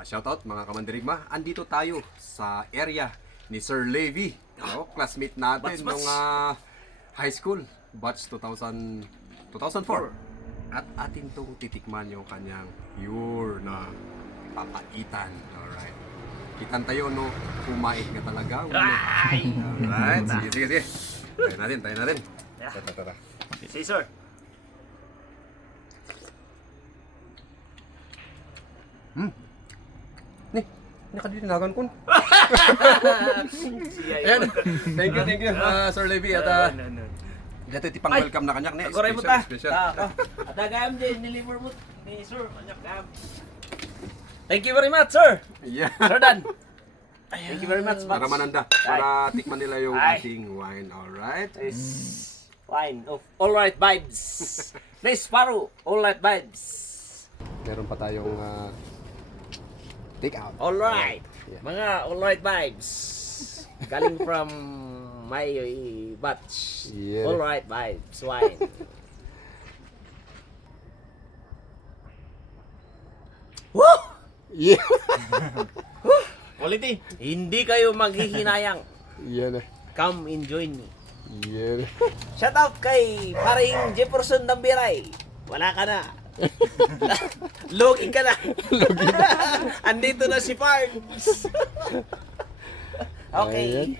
Shoutout mga kamandirigma. Andito tayo sa area ni Sir Levi. Classmate natin nung high school. Batch 2004. At atin tong titikman yung kanyang pure na papaitan. Alright. Kitan tayo no, kumait nga talaga. Alright. Sige. Tayo natin. Tara. Si sir. Nakadinagan ko. Siya Ayan. Thank you, Sir Levi. At dito tipang welcome na kanyak ni. Agoray mo ta. Special. At agam din niliver mo ni sir. Kanyak gam. Thank you very much, sir. Yeah. Sir Dan. Thank you very much, Para Max. mananda. Para tikman nila yung Ay. ating wine. Alright. Wine of all right vibes. Nice Sparrow, all right vibes. Meron pa tayong take out. All right. Yeah. Mga all right vibes. Galing from my batch. Yeah. All right vibes wine. Woo! Yeah. Quality. Hindi kayo maghihinayang. Yan. Come enjoy me. Yan. Shout out kay paring Jefferson Dambiray. Wala ka na. Login ka na. Andito na si Parks. Okay. Ayan.